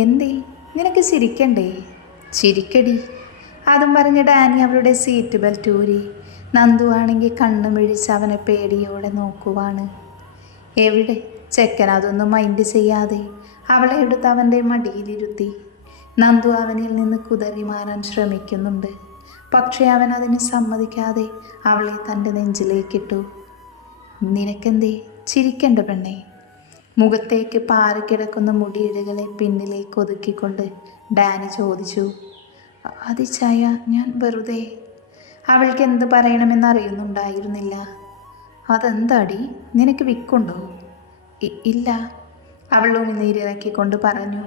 എന്തേ, നിനക്ക് ചിരിക്കണ്ടേ? ചിരിക്കടി. അതും പറഞ്ഞ് ഡാനി അവളുടെ സീറ്റ് ബെൽറ്റ് ഊരി. നന്ദു ആണെങ്കിൽ കണ്ണു മിഴിച്ച് അവനെ പേടിയോടെ നോക്കുവാണ്. എവിടെ? ചെക്കൻ അതൊന്നും മൈൻഡ് ചെയ്യാതെ അവളെ എടുത്ത് അവൻ്റെ മടിയിലിരുത്തി. നന്ദു അവനിൽ നിന്ന് കുതറി മാറാൻ ശ്രമിക്കുന്നുണ്ട്. പക്ഷേ അവൻ അതിന് സമ്മതിക്കാതെ അവളെ തൻ്റെ നെഞ്ചിലേക്കിട്ടു. നിനക്കെന്തേ ചിരിക്കണ്ട പെണ്ണേ? മുഖത്തേക്ക് പാറിക്കിടക്കുന്ന മുടിയിഴകളെ പിന്നിലേക്ക് ഒതുക്കിക്കൊണ്ട് ഡാനി ചോദിച്ചു. അത് ചായ, ഞാൻ വെറുതെ. അവൾക്ക് എന്ത് പറയണമെന്നറിയുന്നുണ്ടായിരുന്നില്ല. അതെന്താടി, നിനക്ക് വിക്കുണ്ടോ? ഇല്ല, അവൾ ഉമിനീരിറക്കിക്കൊണ്ട് പറഞ്ഞു.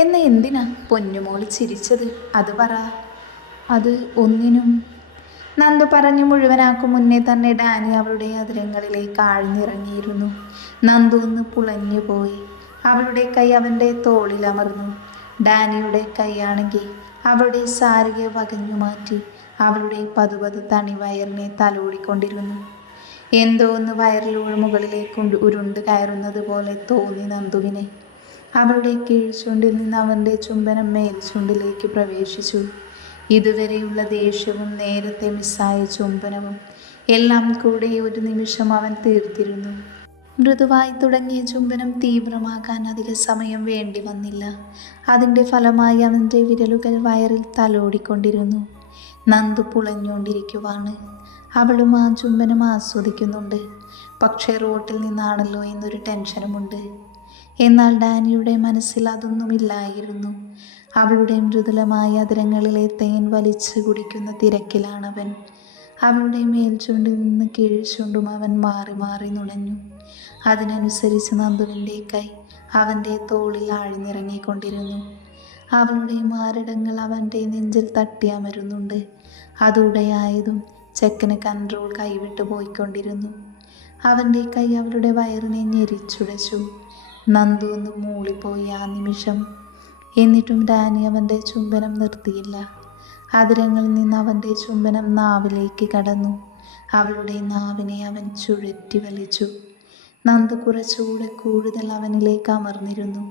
എന്ന എന്തിനാ പൊന്നുമോള് ചിരിച്ചത്? അത് പറ. അത് ഒന്നിനും. നന്ദു പറഞ്ഞു മുഴുവനാക്കും മുന്നേ തന്നെ ഡാനി അവളുടെ അതിരങ്ങളിലേക്ക് ആഴ്ന്നിറങ്ങിയിരുന്നു. നന്ദു ഒന്ന് പുളഞ്ഞു പോയി. അവളുടെ കൈ അവൻ്റെ തോളിൽ അമർന്നു. ഡാനിയുടെ കൈയാണെങ്കിൽ അവളുടെ സാരികെ വകഞ്ഞു മാറ്റി അവളുടെ പതുപതു തണി വയറിനെ തലോടിക്കൊണ്ടിരുന്നു. എന്തോ ഒന്ന് വയറിലൂടെ മുകളിലേക്ക് ഉരുണ്ട് കയറുന്നത് പോലെ തോന്നി നന്ദുവിനെ. അവളുടെ കീഴ്ചുണ്ടിൽ നിന്ന് അവൻ്റെ ചുംബനം മേൽചുണ്ടിലേക്ക് പ്രവേശിച്ചു. ഇതുവരെയുള്ള ദേഷ്യവും നേരത്തെ മിസ്സായ ചുംബനവും എല്ലാം കൂടെ ഒരു നിമിഷം അവൻ തീർത്തിരുന്നു. മൃദുവായി തുടങ്ങിയ ചുംബനം തീവ്രമാകാൻ അധിക സമയം വേണ്ടി വന്നില്ല. അതിൻ്റെ ഫലമായി അവൻ്റെ വിരലുകൾ വയറിൽ തലോടിക്കൊണ്ടിരുന്നു. നന്ദു പുളഞ്ഞുകൊണ്ടിരിക്കുവാണ്. അവളും ആ ചുംബനം ആസ്വദിക്കുന്നുണ്ട്. പക്ഷേ റോട്ടിൽ നിന്നാണല്ലോ എന്നൊരു ടെൻഷനുമുണ്ട്. എന്നാൽ ഡാനിയുടെ മനസ്സിൽ അതൊന്നുമില്ലായിരുന്നു. അവളുടെ മൃദുലമായ അതിരങ്ങളിലെ തേൻ വലിച്ചു കുടിക്കുന്ന തിരക്കിലാണവൻ. അവളുടെ മേൽചുണ്ടിൽ നിന്ന് കീഴ്ചുണ്ടും അവൻ മാറി മാറി നുണഞ്ഞു. അതിനനുസരിച്ച് നന്ദുവിൻ്റെ കൈ അവൻ്റെ തോളിൽ ആഴ്ന്നിറങ്ങിക്കൊണ്ടിരുന്നു. അവളുടെ മാറിടങ്ങൾ അവൻ്റെ നെഞ്ചിൽ തട്ടി അമരുന്നുണ്ട്. അതൂടെയായതും ചെക്കന് കൺട്രോൾ കൈവിട്ടു പോയിക്കൊണ്ടിരുന്നു. അവൻ്റെ കൈ അവളുടെ വയറിനെ ഞെരിച്ചുടച്ചു. നന്ദു ഒന്ന് മൂളിപ്പോയി ആ നിമിഷം. എന്നിട്ടും ഡാനി അവൻ്റെ ചുംബനം നിർത്തിയില്ല. അതിരങ്ങളിൽ നിന്ന് അവൻ്റെ ചുംബനം നാവിലേക്ക് കടന്നു. അവളുടെ നാവിനെ അവൻ ചുഴറ്റി വലിച്ചു. നന്ദു കുറച്ചുകൂടെ കൂടുതൽ അവനിലേക്ക് അമർന്നിരുന്നു.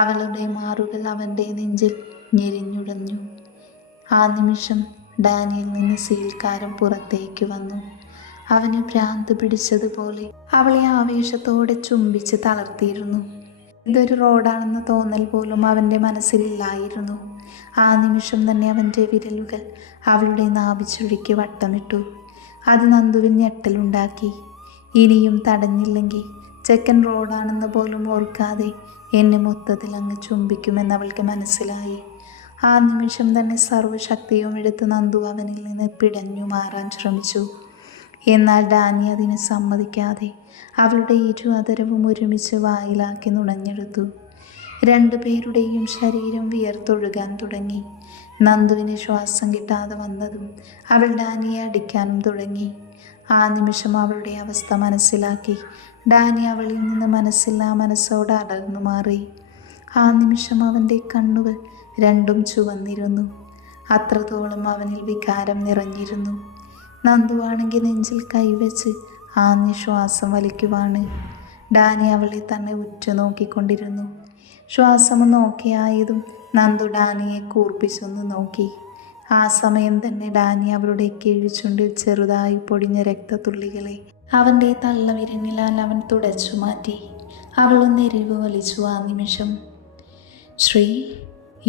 അവളുടെ മാറുകൾ അവൻ്റെ നെഞ്ചിൽ ഞെരിഞ്ഞുടഞ്ഞു. ആ നിമിഷം ഡാനിയിൽ നിന്ന് സീൽക്കാരം പുറത്തേക്ക് വന്നു. അവന് ഭ്രാന്ത് പിടിച്ചതുപോലെ അവളെ ആവേശത്തോടെ ചുംബിച്ച് തളർത്തിയിരുന്നു. ഇതൊരു റോഡാണെന്ന തോന്നൽ പോലും അവൻ്റെ മനസ്സിലില്ലായിരുന്നു. ആ നിമിഷം തന്നെ അവൻ്റെ വിരലുകൾ അവളുടെ നാഭിച്ചുഴിക്ക് വട്ടമിട്ടു. അത് നന്ദുവിൽ ഞെട്ടലുണ്ടാക്കി. ഇനിയും തടഞ്ഞില്ലെങ്കിൽ ചെക്കൻ റോഡാണെന്ന് പോലും ഓർക്കാതെ എന്നെ മൊത്തത്തിൽ അങ്ങ് ചുംബിക്കുമെന്ന് അവൾക്ക് മനസ്സിലായി. ആ നിമിഷം തന്നെ സർവ്വശക്തിയും എടുത്ത് നന്ദു അവനിൽ നിന്ന് പിടഞ്ഞു മാറാൻ ശ്രമിച്ചു. എന്നാൽ ഡാനി അതിന് സമ്മതിക്കാതെ അവളുടെ ഇരു അതരവും ഒരുമിച്ച് വായിലാക്കി നുണഞ്ഞെടുത്തു. രണ്ടുപേരുടെയും ശരീരം വിയർത്തൊഴുകാൻ തുടങ്ങി. നന്ദുവിന് ശ്വാസം കിട്ടാതെ വന്നതും അവൾ ഡാനിയെ അടിക്കാനും തുടങ്ങി. ആ നിമിഷം അവളുടെ അവസ്ഥ മനസ്സിലാക്കി ഡാനി അവളിൽ നിന്ന് മനസ്സില്ലാ മനസ്സോടെ അടർന്നു മാറി. ആ നിമിഷം അവൻ്റെ കണ്ണുകൾ രണ്ടും ചുവന്നിരുന്നു. അത്രത്തോളം അവനിൽ വികാരം നിറഞ്ഞിരുന്നു. നന്ദുവാണെങ്കിൽ നെഞ്ചിൽ കൈവച്ച് ആഞ്ഞ് ശ്വാസം വലിക്കുവാണ്. ഡാനി അവളെ തന്നെ ഉറ്റുനോക്കിക്കൊണ്ടിരുന്നു. ശ്വാസമൊന്ന് ഓക്കെയായതും നന്ദു ഡാനിയെ കൂർപ്പിച്ചൊന്ന് നോക്കി. ആ സമയം തന്നെ ഡാനി അവളുടെ കീഴ്ചുണ്ടിൽ ചെറുതായി പൊടിഞ്ഞ രക്തത്തുള്ളികളെ അവൻ്റെ തള്ളവിരലിനാൽ അവൻ തുടച്ചു മാറ്റി. അവളൊന്ന് എരിവ് വലിച്ചു ആ നിമിഷം. Sree,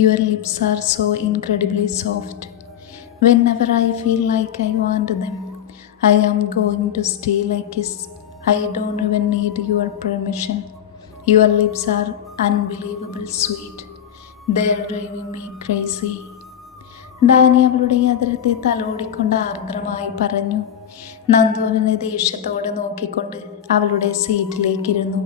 your lips are so incredibly soft. Whenever I feel like I want them, I am going to steal a kiss. I don't even need your permission. Your lips are unbelievable sweet. They're driving me crazy. Danny അവളുടെ അതിരത്തെ തലോടിക്കൊണ്ട് ആർദ്രമായി പറഞ്ഞു. നന്ദു അവനെ ദേഷ്യത്തോടെ നോക്കിക്കൊണ്ട് അവളുടെ സീറ്റിലേക്കിരുന്നു.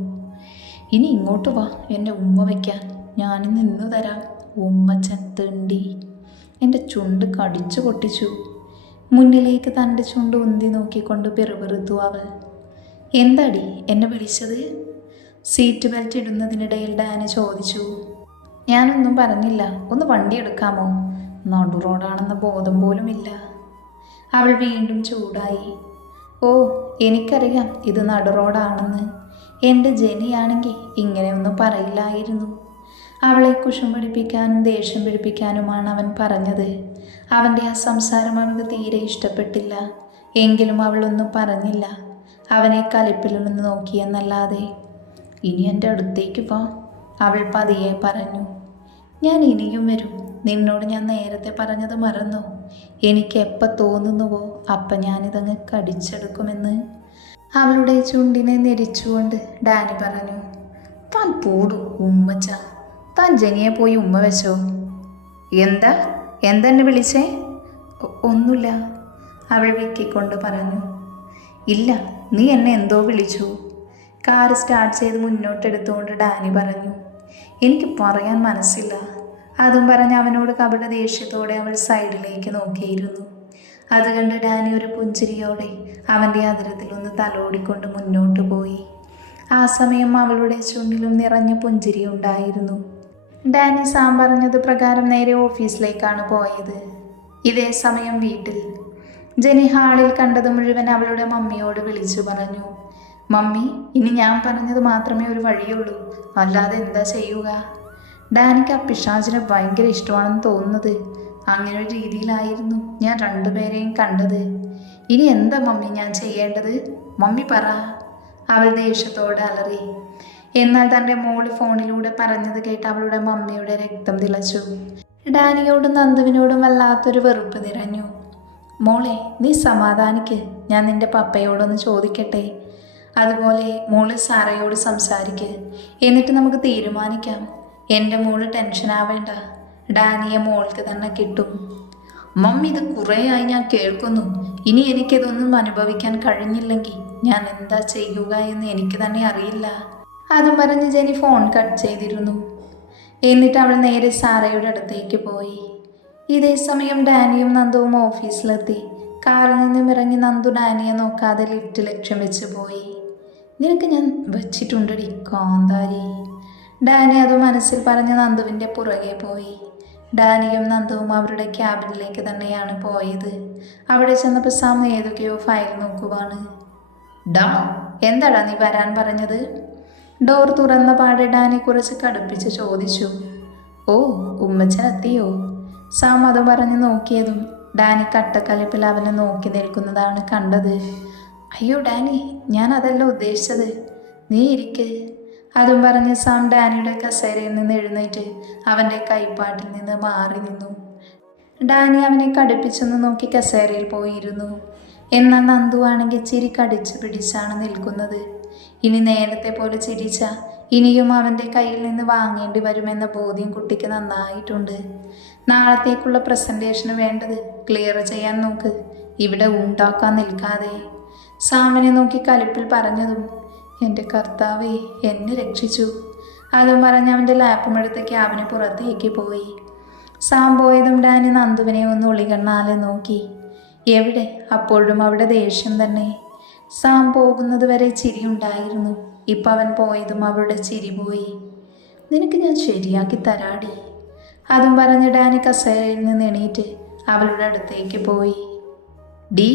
ഇനി ഇങ്ങോട്ട് വാ, എന്നെ ഉമ്മ വയ്ക്കാൻ. ഞാനിന്ന് ഇന്ന് തരാം ഉമ്മച്ചൻ തെണ്ടി. എൻ്റെ ചുണ്ട് കടിച്ചു പൊട്ടിച്ചു. മുന്നിലേക്ക് തൻ്റെ ചുണ്ട് ഉന്തി നോക്കിക്കൊണ്ട് പിറുപിറുത്തു അവൾ. എന്താടി എന്നെ വിളിച്ചത്? സീറ്റ് ബെൽറ്റ് ഇടുന്നതിനിടയിൽ ഡാനി ചോദിച്ചു. ഞാനൊന്നും പറഞ്ഞില്ല. ഒന്ന് വണ്ടി എടുക്കാമോ? നടു റോഡാണെന്ന ബോധം പോലുമില്ല. അവൾ വീണ്ടും ചൂടായി. ഓ, എനിക്കറിയാം ഇത് നടു റോഡാണെന്ന്. എൻ്റെ ജെനിയാണെങ്കിൽ ഇങ്ങനെയൊന്നും പറയില്ലായിരുന്നു. അവളെ കുശം പിടിപ്പിക്കാനും ദേഷ്യം പിടിപ്പിക്കാനുമാണ് അവൻ പറഞ്ഞത്. അവൻ്റെ ആ സംസാരം അവൾക്ക് തീരെ ഇഷ്ടപ്പെട്ടില്ല. എങ്കിലും അവളൊന്നും പറഞ്ഞില്ല. അവനെ കലിപ്പിലൊന്ന് നോക്കിയെന്നല്ലാതെ. ഇനി എൻ്റെ അടുത്തേക്ക് പോ, അവൾ പതിയെ പറഞ്ഞു. ഞാൻ ഇനിയും വരും. നിന്നോട് ഞാൻ നേരത്തെ പറഞ്ഞത് മറന്നോ? എനിക്ക് എപ്പോൾ തോന്നുന്നുവോ അപ്പം ഞാനിതങ്ങ് കടിച്ചെടുക്കുമെന്ന്. അവളുടെ ചുണ്ടിനെ നെരിച്ചുകൊണ്ട് ഡാനി പറഞ്ഞു. താൻ പോടൂ ഉമ്മച്ച. താൻ ജനിയെ പോയി ഉമ്മ വെച്ചോ. എന്താ എന്തെന്നെ വിളിച്ചേ? ഒന്നുമില്ല, അവൾ വിക്കിക്കൊണ്ട് പറഞ്ഞു. ഇല്ല, നീ എന്നെ എന്തോ വിളിച്ചു. കാർ സ്റ്റാർട്ട് ചെയ്ത് മുന്നോട്ടെടുത്തുകൊണ്ട് ഡാനി പറഞ്ഞു. എനിക്ക് പറയാൻ മനസ്സില്ല. അതും പറഞ്ഞ് അവനോട് കപട ദേഷ്യത്തോടെ അവൾ സൈഡിലേക്ക് നോക്കിയിരുന്നു. അത് കണ്ട് ഡാനി ഒരു പുഞ്ചിരിയോടെ അവൻ്റെ അതിരത്തിലൊന്ന് തലോടിക്കൊണ്ട് മുന്നോട്ട് പോയി. ആ സമയം അവളുടെ ചുണ്ടിലും നിറഞ്ഞ പുഞ്ചിരി ഉണ്ടായിരുന്നു. ഡാനി സാം പറഞ്ഞത് പ്രകാരം നേരെ ഓഫീസിലേക്കാണ് പോയത്. ഇതേ സമയം വീട്ടിൽ ജെനി ഹാളിൽ കണ്ടത് മുഴുവൻ അവളുടെ മമ്മിയോട് വിളിച്ചു പറഞ്ഞു. മമ്മി, ഇനി ഞാൻ പറഞ്ഞത് മാത്രമേ ഒരു വഴിയുള്ളൂ, അല്ലാതെ എന്താ ചെയ്യുക? ഡാനിക്ക് ആ പിശാചിനെ ഭയങ്കര ഇഷ്ടമാണെന്ന് തോന്നുന്നത്. അങ്ങനെ ഒരു രീതിയിലായിരുന്നു ഞാൻ രണ്ടുപേരെയും കണ്ടത്. ഇനി എന്താ മമ്മി ഞാൻ ചെയ്യേണ്ടത്? മമ്മി പറ, അവൾ ദേഷ്യത്തോടെ അലറി. എന്നാൽ തൻ്റെ മോള് ഫോണിലൂടെ പറഞ്ഞത് കേട്ട് അവളുടെ മമ്മിയുടെ രക്തം തിളച്ചു. ഡാനിയോടും നന്ദുവിനോടും വല്ലാത്തൊരു വെറുപ്പ് നിറഞ്ഞു. മോളെ, നീ സമാധാനിക്ക്. ഞാൻ നിന്റെ പപ്പയോടൊന്ന് ചോദിക്കട്ടെ. അതുപോലെ മോള് സാറയോട് സംസാരിക്ക്. എന്നിട്ട് നമുക്ക് തീരുമാനിക്കാം. എൻ്റെ മോള് ടെൻഷൻ ആവേണ്ട. ഡാനിയെ മോൾക്ക് തന്നെ കിട്ടും. മമ്മി, ഇത് കുറേയായി ഞാൻ കേൾക്കുന്നു. ഇനി എനിക്കിതൊന്നും അനുഭവിക്കാൻ കഴിഞ്ഞില്ലെങ്കിൽ ഞാൻ എന്താ ചെയ്യുക എന്ന് എനിക്ക് തന്നെ അറിയില്ല. അതും പറഞ്ഞ് ജെനി ഫോൺ കട്ട് ചെയ്തിരുന്നു. എന്നിട്ട് അവൾ നേരെ സാറയുടെ അടുത്തേക്ക് പോയി. ഇതേ സമയം ഡാനിയും നന്ദുവും ഓഫീസിലെത്തി. കാറിൽ നിന്നും ഇറങ്ങി നന്ദു ഡാനിയെ നോക്കാതെ ലിഫ്റ്റ് ലക്ഷ്യം വെച്ച് പോയി. നിനക്ക് ഞാൻ വച്ചിട്ടുണ്ടടി കാന്താരി. ഡാനി അത് മനസ്സിൽ പറഞ്ഞ് നന്ദുവിൻ്റെ പുറകെ പോയി. ഡാനിയും നന്ദുവും അവരുടെ ക്യാബിനിലേക്ക് തന്നെയാണ് പോയത്. അവിടെ ചെന്നപ്പോൾ സാം ഏതൊക്കെയോ ഫയൽ നോക്കുവാണ്. ഡാ, എന്താടാ നീ വരാൻ പറഞ്ഞത്? ഡോർ തുറന്ന പാടെ ഡാനി കുറച്ച് കടുപ്പിച്ച് ചോദിച്ചു. ഓ, ഉമ്മച്ചൻ എത്തിയോ? സാം അത് പറഞ്ഞ് നോക്കിയതും ഡാനി കട്ടക്കലിപ്പിൽ അവനെ നോക്കി നിൽക്കുന്നതാണ് കണ്ടത്. അയ്യോ ഡാനി, ഞാൻ അതല്ല ഉദ്ദേശിച്ചത്. നീ ഇരിക്ക്. അതും പറഞ്ഞ് സാം ഡാനിയുടെ കസേരയിൽ നിന്ന് എഴുന്നേറ്റ് അവൻ്റെ കൈപ്പാട്ടിൽ നിന്ന് മാറി നിന്നു. ഡാനി അവനെ കടുപ്പിച്ചൊന്ന് നോക്കി കസേരയിൽ പോയിരുന്നു. എന്നാൽ നന്ദു ആണെങ്കിൽ ചിരി കടിച്ചു പിടിച്ചാണ് നിൽക്കുന്നത്. ഇനി നേരത്തെ പോലെ ചിരിച്ച ഇനിയും അവൻ്റെ കയ്യിൽ നിന്ന് വാങ്ങേണ്ടി വരുമെന്ന ബോധ്യം കുട്ടിക്ക് നന്നായിട്ടുണ്ട്. നാളത്തേക്കുള്ള പ്രസൻറ്റേഷന് വേണ്ടത് ക്ലിയർ ചെയ്യാൻ നോക്ക്, ഇവിടെ ഉണ്ടാക്കാൻ നിൽക്കാതെ. സാമിനെ നോക്കി കലിപ്പിൽ പറഞ്ഞതും എൻ്റെ കർത്താവേ, എന്നെ രക്ഷിച്ചു. അതും പറഞ്ഞ് അവൻ്റെ ലാപ്പും എടുത്ത് ക്യാബിന് പുറത്തേക്ക് പോയി. സാം പോയതും ഡാനി നന്ദുവിനെ ഒന്ന് ഒളികണ്ണാലെ നോക്കി. എവിടെ? അപ്പോഴും അവിടെ ദേഷ്യം തന്നെ. സാം പോകുന്നത് വരെ ചിരി ഉണ്ടായിരുന്നു. ഇപ്പം അവൻ പോയതും അവളുടെ ചിരി പോയി. നിനക്ക് ഞാൻ ശരിയാക്കി തരാടി. അതും പറഞ്ഞ് ഡാനി കസേരയിൽ നിന്ന് എണീറ്റ് അവളുടെ അടുത്തേക്ക് പോയി. ഡി.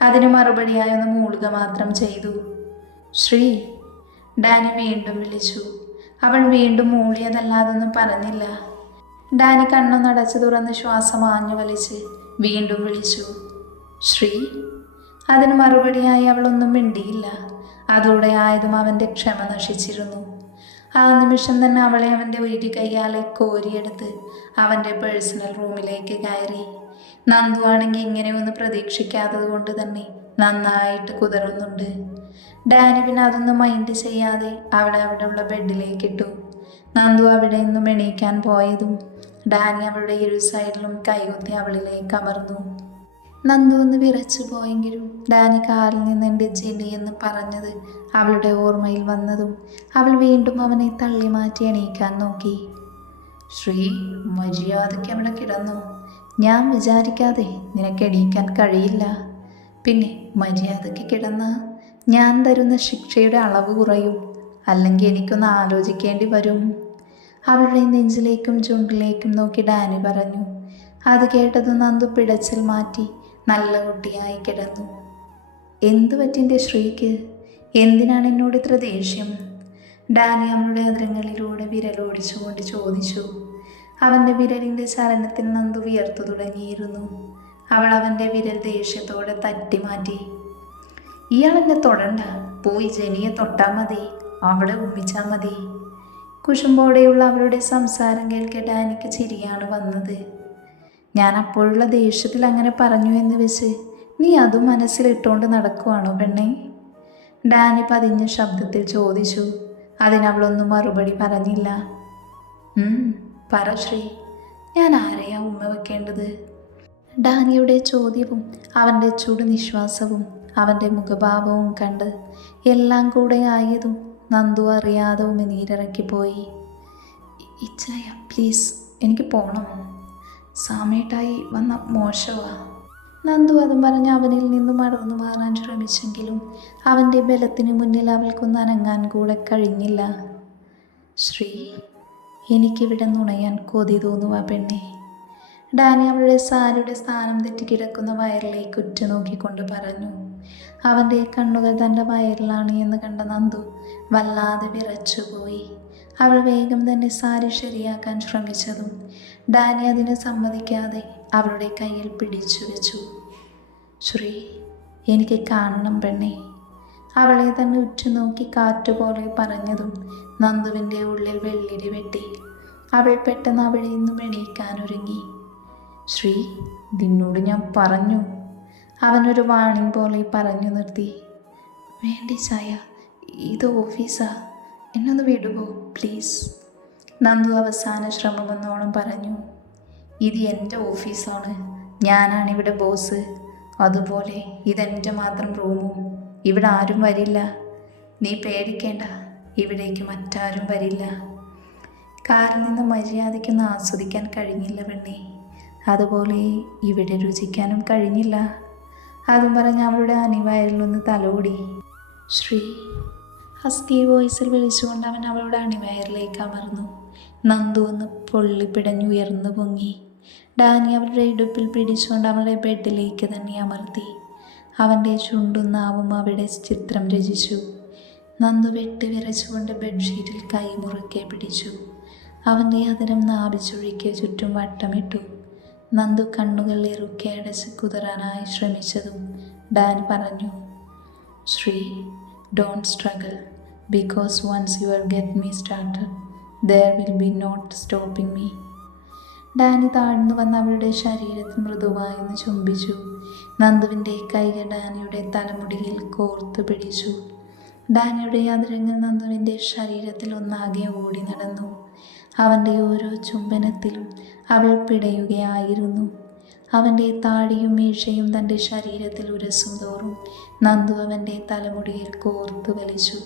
അതിന് മറുപടിയായി ഒന്ന് മൂളുക മാത്രം ചെയ്തു. ശ്രീ. ഡാനി വീണ്ടും വിളിച്ചു. അവൾ വീണ്ടും മൂളിയതല്ലാതൊന്നും പറഞ്ഞില്ല. ഡാനി കണ്ണൊന്നടച്ച് തുറന്ന് ശ്വാസം ആഞ്ഞു വലിച്ച് വീണ്ടും വിളിച്ചു. ശ്രീ. അതിന് മറുപടിയായി അവളൊന്നും മിണ്ടിയില്ല. അതോടെ ആയതും അവൻ്റെ ക്ഷമ നശിച്ചിരുന്നു. ആ നിമിഷം തന്നെ അവളെ അവൻ്റെ ഒരു കൈയാലെ കോരിയെടുത്ത് അവൻ്റെ പേഴ്സണൽ റൂമിലേക്ക് കയറി. നന്ദു ആണെങ്കിൽ ഇങ്ങനെ ഒന്ന് പ്രതീക്ഷിക്കാത്തത് കൊണ്ട് തന്നെ നന്നായിട്ട് കുതിർന്നുണ്ട്. ഡാനി പിന്നെ അതൊന്നും മൈൻഡ് ചെയ്യാതെ അവളെ അവിടെയുള്ള ബെഡിലേക്ക് ഇട്ടു. നന്ദു അവിടെ നിന്നും എണീക്കാൻ പോയതും ഡാനി അവളുടെ ഇരു സൈഡിലും കൈകുത്തി അവളിലേക്ക് അമർന്നു. നന്ദു ഒന്ന് വിറച്ചു പോയെങ്കിലും ഡാനി കാറിൽ നിന്ന് എൻ്റെ ജെനി എന്ന് പറഞ്ഞത് അവളുടെ ഓർമ്മയിൽ വന്നതും അവൾ വീണ്ടും അവനെ തള്ളി മാറ്റി എണീക്കാൻ നോക്കി. ശ്രീ, മര്യാദയ്ക്ക് അവിടെ കിടന്നു. ഞാൻ വിചാരിക്കാതെ നിനക്ക് എണീക്കാൻ കഴിയില്ല. പിന്നെ മര്യാദയ്ക്ക് കിടന്ന ഞാൻ തരുന്ന ശിക്ഷയുടെ അളവ് കുറയും. അല്ലെങ്കിൽ എനിക്കൊന്ന് ആലോചിക്കേണ്ടി വരും. അവളുടെ നെഞ്ചിലേക്കും ചുണ്ടിലേക്കും നോക്കി ഡാനി പറഞ്ഞു. അത് കേട്ടതും നന്ദു പിടച്ചിൽ മാറ്റി നല്ല കുട്ടിയായി കിടന്നു. എന്തു പറ്റിൻ്റെ ശ്രീക്ക്? എന്തിനാണ് എന്നോട് ഇത്ര ദേഷ്യം? ഡാനി അവളുടെ അതിരങ്ങളിലൂടെ വിരലോടിച്ചുകൊണ്ട് ചോദിച്ചു. അവൻ്റെ വിരലിൻ്റെ ചലനത്തിൽ നന്ദു വിയർത്തു തുടങ്ങിയിരുന്നു. അവൾ അവൻ്റെ വിരൽ ദേഷ്യത്തോടെ തട്ടി മാറ്റി. ഇയാളെന്നെ തൊടണ്ട, പോയി ജെനിയെ തൊട്ടാൽ മതി, അവളെ ഉമ്മിച്ചാൽ മതി. കുശുമ്പോടെയുള്ള അവളുടെ സംസാരം കേൾക്കെ ഡാനിക്ക് ചിരിയാണ് വന്നത്. ഞാൻ അപ്പോഴുള്ള ദേഷ്യത്തിൽ അങ്ങനെ പറഞ്ഞു എന്ന് വെച്ച് നീ അതും മനസ്സിലിട്ടുകൊണ്ട് നടക്കുവാണോ പെണ്ണേ? ഡാനി പതിഞ്ഞ ശബ്ദത്തിൽ ചോദിച്ചു. അതിനവളൊന്നും മറുപടി പറഞ്ഞില്ല. പറ ശ്രീ, ഞാൻ ആരെയാ ഉമ്മ വെക്കേണ്ടത്? ഡാനിയുടെ ചോദ്യവും അവൻ്റെ ചുടുനിശ്വാസവും അവൻ്റെ മുഖഭാവവും കണ്ട് എല്ലാം കൂടെ ആയതും നന്ദു അറിയാതെ ഉമിനീരിറക്കിപ്പോയി. ഇച്ചായ പ്ലീസ്, എനിക്ക് പോകണം, സാമേട്ടായി വന്ന മോശമാ. നന്ദു അതും പറഞ്ഞ് അവനിൽ നിന്നും മറന്നു മാറാൻ ശ്രമിച്ചെങ്കിലും അവൻ്റെ ബലത്തിന് മുന്നിൽ അവൾക്കൊന്ന് അനങ്ങാൻ കൂടെ കഴിഞ്ഞില്ല. ശ്രീ, എനിക്കിവിടെ നുണയാൻ കൊതി തോന്നുക പെണ്ണെ. ഡാനി അവളുടെ സാരിയുടെ സ്ഥാനം തെറ്റിക്കിടക്കുന്ന വയറിലേക്ക് ഉറ്റുനോക്കിക്കൊണ്ട് പറഞ്ഞു. അവൻ്റെ കണ്ണുകൾ തൻ്റെ വയറിലാണ് എന്ന് കണ്ട നന്ദു വല്ലാതെ വിറച്ചുപോയി. അവൾ വേഗം തന്നെ സാരി ശരിയാക്കാൻ ശ്രമിച്ചതും ഡാനി അതിന് സമ്മതിക്കാതെ അവളുടെ കയ്യിൽ പിടിച്ചു വെച്ചു. ശ്രീ, എനിക്ക് കാണണം പെണ്ണെ. അവളെ തന്നെ ഉറ്റുനോക്കി കാറ്റുപോലെ പറഞ്ഞതും നന്ദുവിൻ്റെ ഉള്ളിൽ വെള്ളിടി വെട്ടി. അവൾ പെട്ടെന്ന് അവിടെ നിന്നും എണീക്കാനൊരുങ്ങി. ശ്രീ, നിന്നോട് ഞാൻ പറഞ്ഞു. അവനൊരു വാണിംഗ് പോലെ പറഞ്ഞു നിർത്തി. വേണ്ടി ചായ, ഇത് ഓഫീസാ, എന്നൊന്ന് വിടുവോ പ്ലീസ്? നന്ദു അവസാന ശ്രമമെന്നോണം പറഞ്ഞു. ഇത് എൻ്റെ ഓഫീസാണ്, ഞാനാണിവിടെ ബോസ്. അതുപോലെ ഇതെൻ്റെ മാത്രം റൂമും. ഇവിടെ ആരും വരില്ല, നീ പേടിക്കേണ്ട, ഇവിടേക്ക് മറ്റാരും വരില്ല. കാറിൽ നിന്ന് മര്യാദയ്ക്കൊന്നും ആസ്വദിക്കാൻ കഴിഞ്ഞില്ല പെണ്ണേ, അതുപോലെ ഇവിടെ രുചിക്കാനും കഴിഞ്ഞില്ല. അതും പറഞ്ഞ് അവളുടെ അണിവയറിലൊന്ന് തലോടി. ശ്രീ, ഹസ്കി വോയിസിൽ വിളിച്ചുകൊണ്ട് അവൻ അവളുടെ അണിവയറിലേക്ക് അമർന്നു. നന്ദു ഒന്ന് പൊള്ളിപ്പിടഞ്ഞുയർന്നു പൊങ്ങി. ഡാനി അവളുടെ ഇടുപ്പിൽ പിടിച്ചുകൊണ്ട് അവളുടെ ബെഡിലേക്ക് തന്നെ അമർത്തി. അവൻ്റെ ചുണ്ടും നാവും അവിടെ ചിത്രം രചിച്ചു. നന്ദു വെട്ടി വിറച്ചുകൊണ്ട് ബെഡ്ഷീറ്റിൽ കൈമുറുക്കെ പിടിച്ചു. അവൻ്റെ അതിരം നാഭിച്ചുഴിക്ക് ചുറ്റും വട്ടമിട്ടു. നന്ദു കണ്ണുകൾ ഇറുക്കെ അടച്ച് കുതിരാനായി ശ്രമിച്ചതും ഡാനി പറഞ്ഞു. Sree, don't struggle, because once you are get me started there will be not stopping me. Danny താഴ്ന്നു വന്ന് അവളുടെ ശരീരത്തിൽ മൃദുവായെന്ന് ചുംബിച്ചു. നന്ദുവിൻ്റെ കൈകൾ ഡാനിയുടെ തലമുടിയിൽ കോർത്തു പിടിച്ചു. ഡാനിയുടെ അതിരങ്ങൾ നന്ദുവിൻ്റെ ശരീരത്തിൽ ഒന്നാകെ ഓടി നടന്നു. അവൻ്റെ ഓരോ ചുംബനത്തിലും അവൾ പിടയുകയായിരുന്നു. അവൻ്റെ താടിയും മീശയും തൻ്റെ ശരീരത്തിൽ ഉരസും തോറും നന്ദു അവൻ്റെ തലമുടിയിൽ കോർത്തു വലിച്ചു.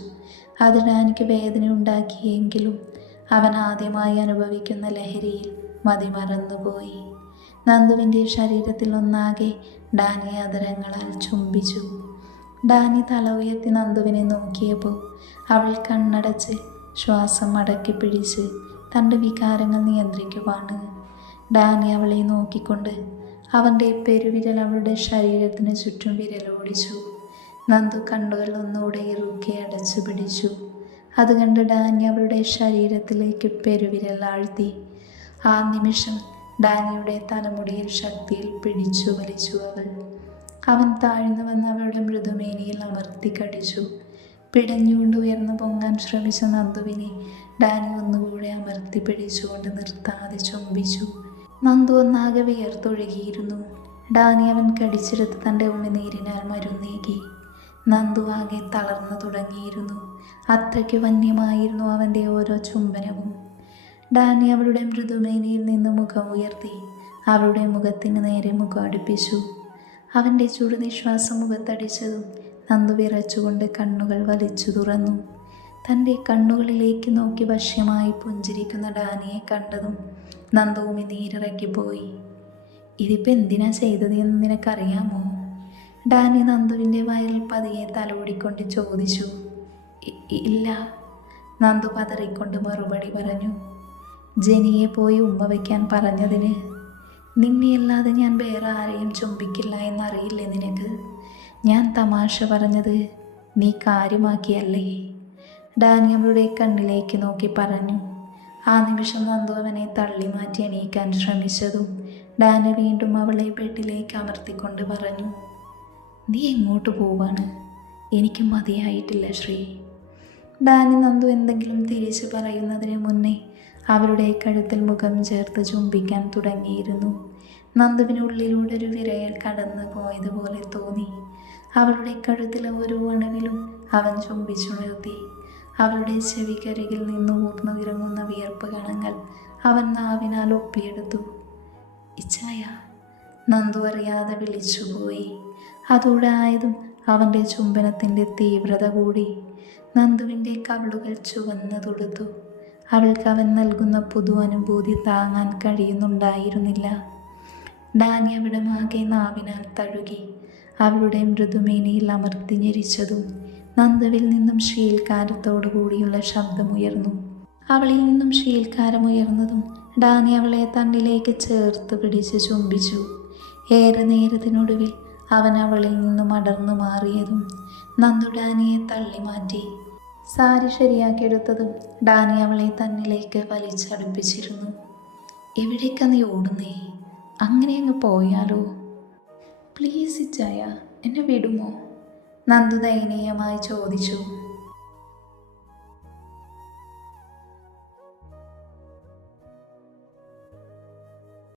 അത് ഡാനിക്ക് വേദന ഉണ്ടാക്കിയെങ്കിലും അവൻ ആദ്യമായി അനുഭവിക്കുന്ന ലഹരിയിൽ മതിമറന്നുപോയി. നന്ദുവിൻ്റെ ശരീരത്തിൽ ഒന്നാകെ ഡാനി ആദരങ്ങളാൽ ചുംബിച്ചു. ഡാനി തല ഉയർത്തി നന്ദുവിനെ നോക്കിയപ്പോൾ അവൾ കണ്ണടച്ച് ശ്വാസം അടക്കി പിടിച്ച് തൻ്റെ വികാരങ്ങൾ നിയന്ത്രിക്കുവാണ്. ഡാനി അവളെ നോക്കിക്കൊണ്ട് അവൻ്റെ പെരുവിരൽ അവളുടെ ശരീരത്തിന് ചുറ്റും വിരലോടിച്ചു. നന്ദു കണ്ണുകൾ ഒന്നുകൂടെ ഇറുക്കി അടച്ചു പിടിച്ചു. അത് കണ്ട് ഡാനി അവളുടെ ശരീരത്തിലേക്ക് പെരുവിരൽ ആഴ്ത്തി. ആ നിമിഷം ഡാനിയുടെ തലമുടിയിൽ ശക്തിയിൽ പിടിച്ചു വലിച്ചു അവൻ താഴ്ന്നു വന്ന് അവളുടെ മൃദുമേനിയിൽ അമർത്തി കടിച്ചു. പിടഞ്ഞുകൊണ്ട് ഉയർന്നു പൊങ്ങാൻ ശ്രമിച്ച നന്ദുവിനെ ഡാനി ഒന്നുകൂടെ അമർത്തി പിടിച്ചുകൊണ്ട് നിർത്താതെ ചുംബിച്ചു. നന്ദു ഒന്നാകെ വിയർത്തൊഴുകിയിരുന്നു. ഡാനി അവൻ കടിച്ചെടുത്ത് തൻ്റെ ഉമിനീരിനാൽ മരുന്നേകി. നന്ദു ആകെ തളർന്നു തുടങ്ങിയിരുന്നു. അത്രയ്ക്ക് വന്യമായിരുന്നു അവൻ്റെ ഓരോ ചുംബനവും. ഡാനി അവളുടെ മൃദുമേനിയിൽ നിന്ന് മുഖം ഉയർത്തി അവളുടെ മുഖത്തിന് നേരെ മുഖം അടുപ്പിച്ചു. അവൻ്റെ ചുടുനിശ്വാസം മുഖത്തടിച്ചതും നന്ദു വിറച്ചുകൊണ്ട് കണ്ണുകൾ വലിച്ചു തുറന്നു. തൻ്റെ കണ്ണുകളിലേക്ക് നോക്കി വശ്യമായി പുഞ്ചിരിക്കുന്ന ഡാനിയെ കണ്ടതും നന്ദു ഉമിനീരിറക്കിപ്പോയി. ഇതിപ്പോൾ എന്തിനാ ചെയ്തത് എന്ന് നിനക്കറിയാമോ? ഡാനി നന്ദുവിൻ്റെ വയറിൽ പതിയെ തലോടിക്കൊണ്ട് ചോദിച്ചു. ഇല്ല, നന്ദു പതറിക്കൊണ്ട് മറുപടി പറഞ്ഞു. ജെനിയെ പോയി ഉമ്മ വയ്ക്കാൻ പറഞ്ഞതിന്. നിന്നെയല്ലാതെ ഞാൻ വേറെ ആരെയും ചുംബിക്കില്ല എന്നറിയില്ലേ നിനക്ക്? ഞാൻ തമാശ പറഞ്ഞത് നീ കാര്യമാക്കിയല്ലേ? ഡാനി അവളുടെ കണ്ണിലേക്ക് നോക്കി പറഞ്ഞു. ആ നിമിഷം നന്ദു അവനെ തള്ളി മാറ്റി എണീക്കാൻ ശ്രമിച്ചതും ഡാനി വീണ്ടും അവളെ ബെഡിലേക്ക് അമർത്തിക്കൊണ്ട് പറഞ്ഞു, നീ എങ്ങോട്ട് പോവാണ്? എനിക്ക് മതിയായിട്ടില്ല ശ്രീ. ഡാനി നന്ദു എന്തെങ്കിലും തിരിച്ചു പറയുന്നതിന് മുന്നേ അവരുടെ കഴുത്തിൽ മുഖം ചേർത്ത് ചുംബിക്കാൻ തുടങ്ങിയിരുന്നു. നന്ദുവിനുള്ളിലൂടെ ഒരു വിരയൽ കടന്നു പോയതുപോലെ തോന്നി. അവളുടെ കഴുത്തിലെ ഓരോ അണുവിലും അവൻ ചുംബിച്ചുണർത്തി. അവളുടെ ചെവിക്കരികിൽ നിന്ന് ഊർന്നുവിറങ്ങുന്ന വിയർപ്പ് കണങ്ങൾ അവൻ നാവിനാൽ ഒപ്പിയെടുത്തു. ഇച്ചായ, നന്ദു അറിയാതെ വിളിച്ചുപോയി. അതോടെ ആയതും അവൻ്റെ ചുംബനത്തിൻ്റെ തീവ്രത കൂടി. നന്ദുവിൻ്റെ കവിളുകൾ ചുവന്നു തൊടുത്തു. അവൾക്ക് അവൻ നൽകുന്ന പുതു അനുഭൂതി താങ്ങാൻ കഴിയുന്നുണ്ടായിരുന്നില്ല. ഡാനി അവിടെ ആകെ നാവിനാൽ തഴുകി. അവളുടെ മൃദുമേനിയിൽ അമർത്തി ഞെരിച്ചതും നന്ദുവിൽ നിന്നും ശീൽക്കാരത്തോടു കൂടിയുള്ള ശബ്ദമുയർന്നു. അവളിൽ നിന്നും ശീൽക്കാരമുയർന്നതും ഡാനി അവളെ തന്നിലേക്ക് ചേർത്ത് പിടിച്ച് ചുംബിച്ചു. ഏറെ നേരത്തിനൊടുവിൽ അവൻ അവളിൽ നിന്നും അടർന്നു മാറിയതും നന്ദു ഡാനിയെ തള്ളി മാറ്റി. സാരി ശരിയാക്കിയെടുത്തതും ഡാനി അവളെ തന്നിലേക്ക് വലിച്ചടുപ്പിച്ചിരുന്നു. എവിടേക്കാ നീ ഓടുന്നേ? അങ്ങനെ അങ്ങ് പോയാലോ? പ്ലീസ് ഇച്ചായ, എന്നെ വിടുമോ? നന്ദു ദയനീയമായി ചോദിച്ചു.